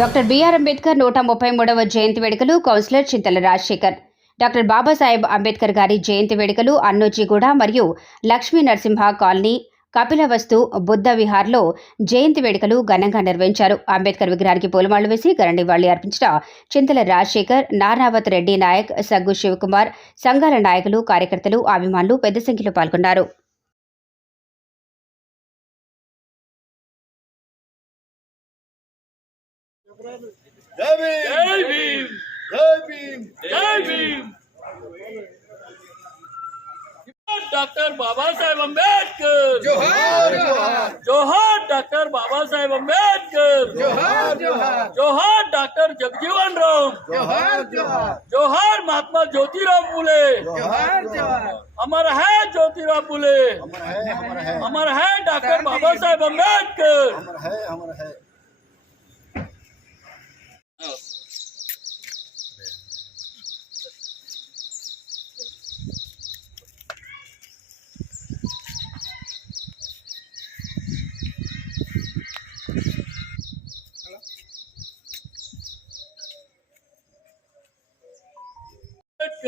doctor BR Ambedkar నూట ముప్పై మూడవ జయంతి వేడుకలు కౌన్సిలర్ చింతల రాజశేఖర్ డాక్టర్ బాబాసాహెబ్ అంబేద్కర్ గారి జయంతి వేడుకలు అన్నోజీగూడ మరియు లక్ష్మీ నరసింహ కాలనీ కపిలవస్తు బుద్ధ విహార్లో జయంతి వేడుకలు ఘనంగా నిర్వహించారు అంబేద్కర్ విగ్రహానికి పూలమాలు వేసి ఘన నివాళి అర్పించిన చింతల రాజశేఖర్ నారావత్ రెడ్డి నాయక్ సగ్గు శివకుమార్ సంఘాల నాయకులు కార్యకర్తలు అభిమానులు పెద్ద సంఖ్యలో పాల్గొన్నారు जय भीम जय भीम जय भीम डॉक्टर बाबासाहेब आंबेडकर जोहार जोहार जोहार डॉक्टर बाबासाहेब आंबेडकर जोहार जोहार जोहार डॉक्टर जगजीवन राम जोहार जोहार जोहार महात्मा ज्योतिराव फुले जोहार जोहार अमर है ज्योतिराव फुले अमर है डॉक्टर बाबासाहेब आंबेडकर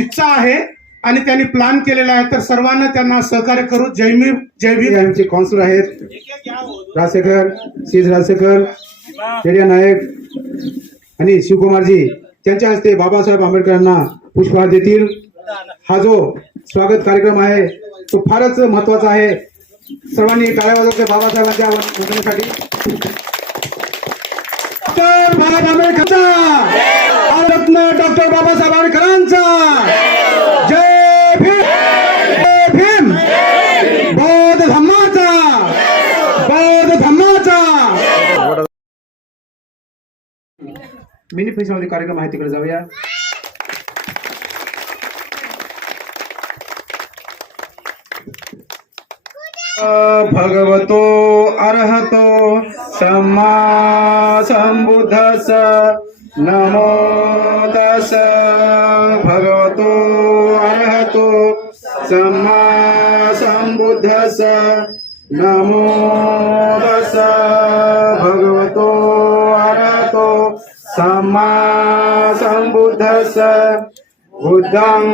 इच्छा आहे आणि त्यांनी प्लान केलेला आहे तर सर्वांना त्यांना सहकार्य करू जयमी जयवीर यांचे कॉन्सुल आहेत राजशेखर सीज राजशेखर शेडिया नायक आणि शिवकुमारजी त्यांच्या हस्ते बाबासाहेब आंबेडकरांना पुष्पहार देतील हा जो स्वागत कार्यक्रम आहे तो फारच महत्वाचा आहे सर्वांनी टाळ्या वाजवते बाबासाहेबांच्या वंदनेसाठी डॉक्टर बाळासाहेब आंबेडकरचा भारतरत्न डॉक्टर बाबासाहेब आंबेडकरांचा जय भीम जय भीम बौद्ध धम्माचा बौद्ध धम्माचा मिनिफेशन मध्ये कार्यक्रम आहे तिकडे जाऊया भगवतो अर्हतो सम्मा बुधस नमो दस भगवतो अर्हतो सम्मा सम्बुद्धस नमो दस भगवतो अर्हतो समा संबुद्धस बुद्धं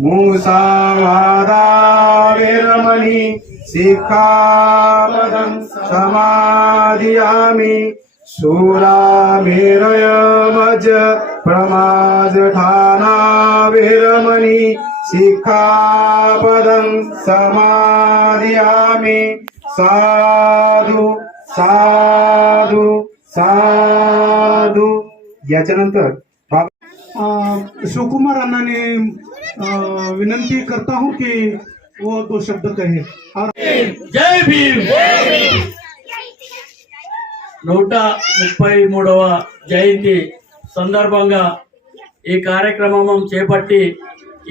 मूसावादा विरमणि शिखापदं समाधियामि मेरय मज प्रमाज ठाना विरमणी शिखापदं समाधियामि साधू साधू साधू याच्यानंतर सुकुमार अण्णाने विनंती करता हूं की वो तो शब्द कहे जय भीम నూట ముప్పై మూడవ జయంతి సందర్భంగా ఈ కార్యక్రమం చేపట్టి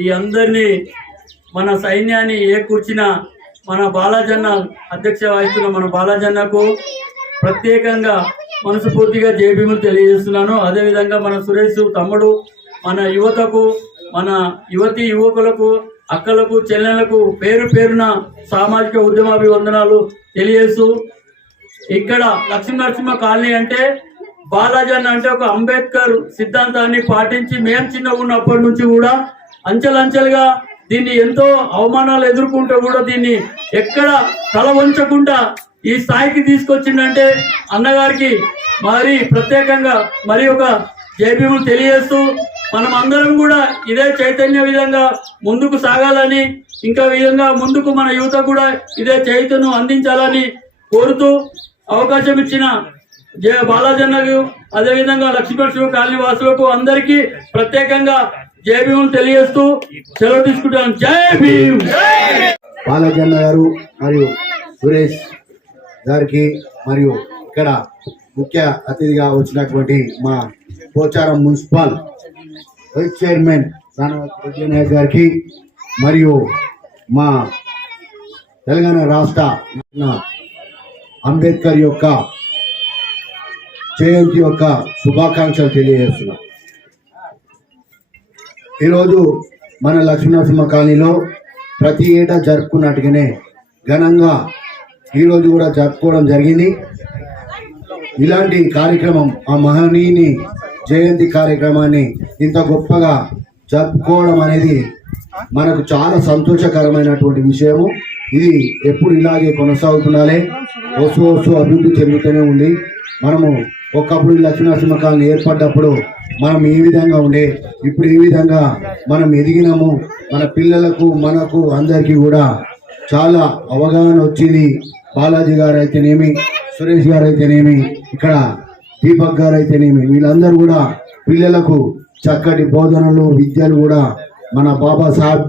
ఈ అందరినీ మన సైన్యాన్ని కూర్చిన మన బాలాజన్న అధ్యక్ష వహిస్తున్న మన బాలాజన్నకు ప్రత్యేకంగా మనస్ఫూర్తిగా జేబీములు తెలియజేస్తున్నాను అదేవిధంగా మన సురేష్ తమ్ముడు మన యువతకు మన యువతి యువకులకు అక్కలకు చెల్లెలకు పేరు పేరున సామాజిక ఉద్యమాభివందనాలు తెలియజేస్తూ ఇక్కడ లక్ష్మీ నరసింహ కాలనీ అంటే బాలాజన్ అంటే ఒక అంబేద్కర్ సిద్ధాంతాన్ని పాటించి మేం చిన్న ఉన్నప్పటి నుంచి కూడా అంచెలంచెలుగా దీన్ని ఎంతో అవమానాలు ఎదుర్కొంటూ కూడా దీన్ని ఎక్కడ తల వంచకుండా ఈ స్థాయికి తీసుకొచ్చిందంటే అన్నగారికి మరి ప్రత్యేకంగా మరి ఒక జయభీములు తెలియజేస్తూ మనం అందరం కూడా ఇదే చైతన్య విధంగా ముందుకు సాగాలని ఇంకా విధంగా ముందుకు మన యువత కూడా ఇదే చైతన్యం అందించాలని కోరుతూ అవకాశం ఇచ్చిన జయ బాలాజన్నకు అదేవిధంగా లక్ష్మీనరసింహ కాలనీ వాసులకు అందరికీ ప్రత్యేకంగా జై భీములు తెలియజేస్తూ సెలవు తీసుకుంటాను జై భీము బాలాజన్న గారు మరియు సురేష్ గారికి మరియు ఇక్కడ ముఖ్య అతిథిగా వచ్చినటువంటి మా Pocharam municipal vice chairman Ranavath గారికి మరియు మా తెలంగాణ రాష్ట్ర అంబేద్కర్ యొక్క జయంతి యొక్క శుభాకాంక్షలు తెలియజేస్తున్నా ఈరోజు మన లక్ష్మీనరసింహ కాలనీలో ప్రతి ఏటా జరుపుకున్నట్టుగానే ఘనంగా ఈరోజు కూడా జరుపుకోవడం జరిగింది ఇలాంటి కార్యక్రమం ఆ మహనీయుని జయంతి కార్యక్రమాన్ని ఇంత గొప్పగా జరుపుకోవడం అనేది మనకు చాలా సంతోషకరమైనటువంటి విషయము ఇది ఎప్పుడు ఇలాగే కొనసాగుతుండాలి వస్తు వస్తు అభివృద్ధి చెందుతూనే ఉంది మనము ఒకప్పుడు ఈ ఏర్పడ్డప్పుడు మనం ఏ విధంగా ఉండే ఇప్పుడు ఏ విధంగా మనం ఎదిగినాము మన పిల్లలకు మనకు అందరికీ కూడా చాలా అవగాహన వచ్చింది బాలాజీ గారు అయితేనేమి సురేష్ గారు అయితేనేమి ఇక్కడ దీపక్ గారు అయితేనేమి వీళ్ళందరూ కూడా పిల్లలకు చక్కటి బోధనలు విద్యలు కూడా మన బాబాసాహెబ్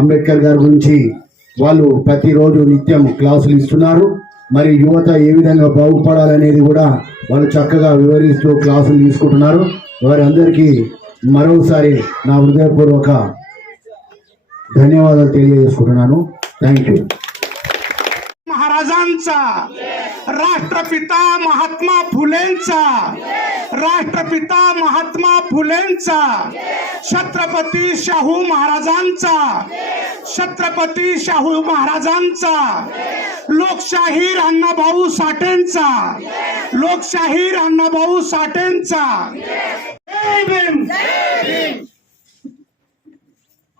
అంబేద్కర్ గారి గురించి వాళ్ళు ప్రతిరోజు నిత్యం క్లాసులు ఇస్తున్నారు మరి యువత ఏ విధంగా బాగుపడాలనేది కూడా వాళ్ళు చక్కగా వివరిస్తూ క్లాసులు తీసుకుంటున్నారు వారందరికీ మరోసారి నా హృదయపూర్వక ధన్యవాదాలు తెలియజేసుకుంటున్నాను థ్యాంక్ యూ महाराजांचा राष्ट्रपिता महात्मा फुलेंचा राष्ट्रपिता महात्मा फुलेंचा छत्रपती शाहू महाराजांचा छत्रपती शाहू महाराजांचा लोकशाहीर अण्णाभाऊ साठेंचा लोकशाहीर अण्णाभाऊ साठेंचा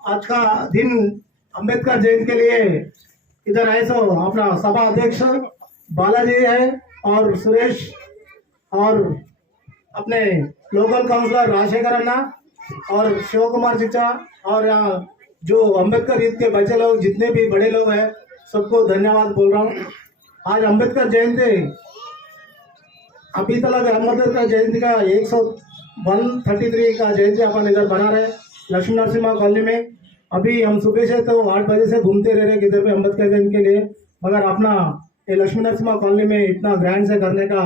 आज का दिन अंबेडकर जयंती के लिए इधर आए तो अपना सभा अध्यक्ष बालाजी है और सुरेश और अपने लोकल काउंसलर राजशेखर अन्ना और शिव कुमार जीचा और जो अंबेडकर ईद के बचे लोग जितने भी बड़े लोग हैं सबको धन्यवाद बोल रहा हूँ आज अंबेडकर जयंती अभी तक अंबेडकर जयंती का एक सौ वन थर्टी थ्री का जयंती अपन इधर बना रहे लक्ष्मी नरसिम्हा कॉलोनी में अभी हम सुबह से तो आठ बजे से घूमते रह रहे किधर पे अम्बेडकर जयंती के लिए मगर अपना ये लक्ष्मी नरसिम्हा कॉलोनी में इतना ग्रैंड से करने का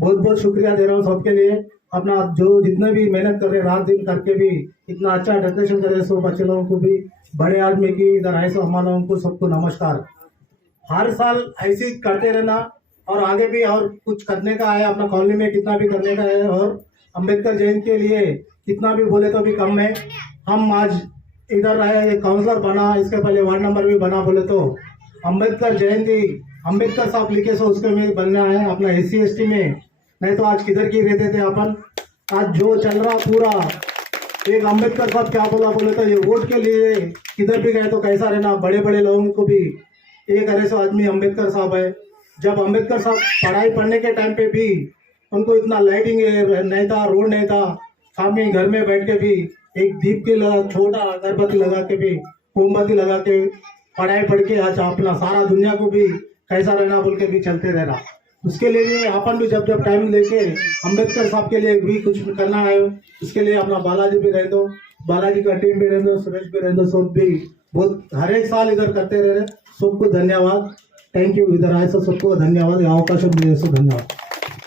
बहुत बहुत शुक्रिया दे रहा हूँ सबके लिए अपना जो जितने भी मेहनत कर रहे रात दिन करके भी इतना अच्छा डेकोरेशन कर रहे सो बच्चे लोगों को भी बड़े आदमी की इधर आए सो हमारे लोगों को सबको नमस्कार हर साल ऐसे करते रहना और आगे भी और कुछ करने का है अपना कॉलोनी में कितना भी करने का है और अम्बेडकर जयंती के लिए कितना भी बोले तो भी कम है हम आज इधर आए काउंसलर बना इसके पहले वार्ड नंबर भी बना बोले तो अम्बेडकर जयंती अम्बेडकर साहब लिखे सो उसके में बनना है अपना एस सी में नहीं तो आज किधर की रहते थे अपन आज जो चल रहा पूरा एक अम्बेडकर साहब क्या बोला बोले तो ये वोट के लिए किधर भी गए तो कैसा रहना बड़े बड़े लोगों को भी एक अरे सौ आदमी अम्बेडकर साहब है जब अम्बेडकर साहब पढ़ाई पढ़ने के टाइम पे भी उनको इतना लाइटिंग नहीं था रोड नहीं था सामने घर में बैठ के भी एक दीप के लगा छोटा अगरबत्ती लगा के भी मोमबत्ती लगा के पढ़ाई पढ़ के आज अपना सारा दुनिया को भी कैसा रहना बोल के भी चलते रहना उसके लिए अपन भी जब जब टाइम लेके अम्बेडकर साहब के लिए भी कुछ करना है उसके लिए अपना बालाजी भी रह दो बालाजी का टीम भी रह दो सुरेश भी रह दो सब भी बहुत हर एक साल इधर करते रहे सबको धन्यवाद थैंक यू इधर आए सबको धन्यवाद अवकाश धन्यवाद